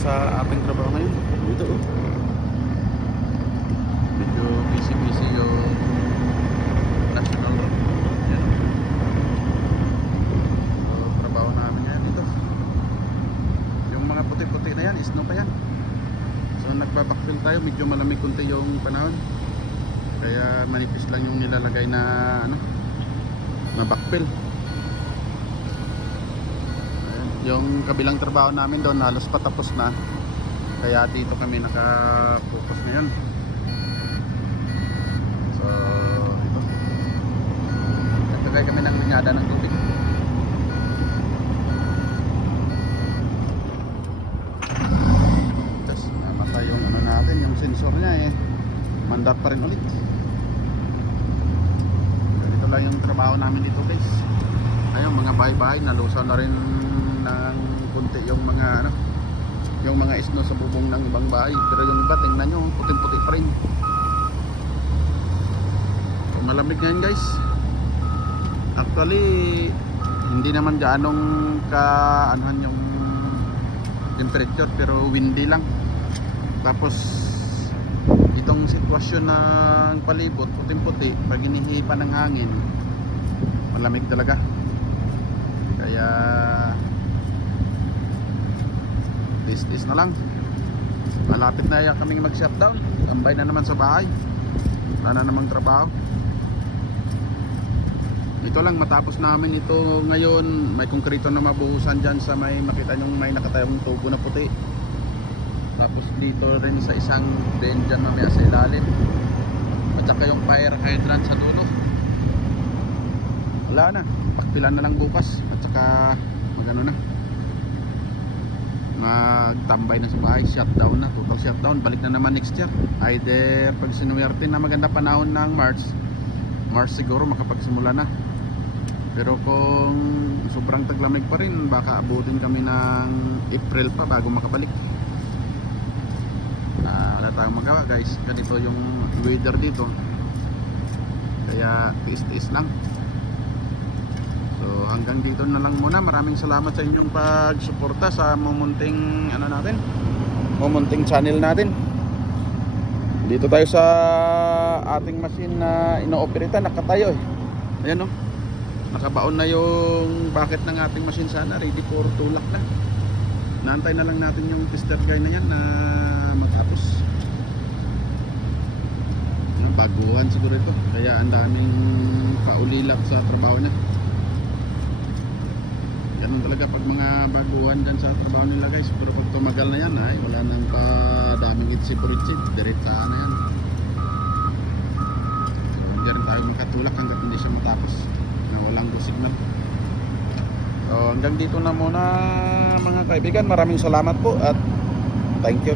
sa ating trabaho ngayon. Dito oh. Medyo busy yung national road. Yan. So, trabaho namin ngayon dito. Yung mga puti-puti na yan, snow pa yan. So nagbabackfill tayo, medyo malamig kunti yung panahon. Kaya manipis lang yung nilalagay na na backfill. Yung kabilang trabaho namin doon halos patapos na, kaya dito kami naka-focus ngayon. So ito, nagtagay kami ng linyada ng tubig. Tapos namatay yung natin, yung sensor nya mandar pa rin ulit. Ganito lang yung trabaho namin dito guys. Ayun, mga bahay-bahay nalusaw na rin ng kunti yung mga yung mga isno sa bubong ng ibang bahay, pero yung iba tingnan nyo puting-puti pa rin. So, malamig ngayon guys. Actually hindi naman gaanong ka anuhan yung temperature, pero windy lang. Tapos itong sitwasyon ng palibot puting-puti, pag hinihipa ng hangin malamig talaga. Kaya tis na lang. Malapit na yan kaming mag shutdown. Tambay na naman sa bahay. Wala namang trabaho. Ito lang, matapos namin ito ngayon, may konkreto na mabuhusan dyan sa may makita nyong may nakatayong tubo na puti. Tapos dito rin sa isang den dyan mamaya sa ilalim. At saka yung fire hydrant sa dulo. Wala na, pakpilan na lang bukas. At saka magano na, magtambay na sa bahay, shutdown na, total shutdown. Balik na naman next year, either pag sinuwerte na maganda panahon ng March siguro makapagsimula na. Pero kung sobrang taglamig pa rin, baka abutin kami ng April pa bago makabalik. Wala tayong magawa guys, ganito yung weather dito, kaya tiis-tiis lang. So hanggang dito na lang muna. Maraming salamat sa inyong pagsuporta sa mumunting mumunting channel natin. Dito tayo sa ating machine na ino-operate, nakatayo Ayan nakabaon na yung bucket ng ating machine, sana ready for tulak na. Naantay na lang natin yung tester guy na yan na matapos. Baguhan siguro ito, kaya ang daming paulilak sa trabaho niya. Ganun talaga pag mga baguhan dyan sa trabaho nila guys. Pero pag tumagal na yan ay wala nang pa daming itsi-puritsi, diretsahan na yan. So hindi rin tayo makatulak hanggat hindi siya matapos na walang go signal. So hanggang dito na muna mga kaibigan. Maraming salamat po at thank you.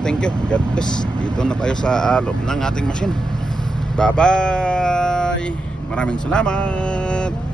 God bless. Dito na tayo sa loob ng ating machine. Bye bye. Maraming salamat.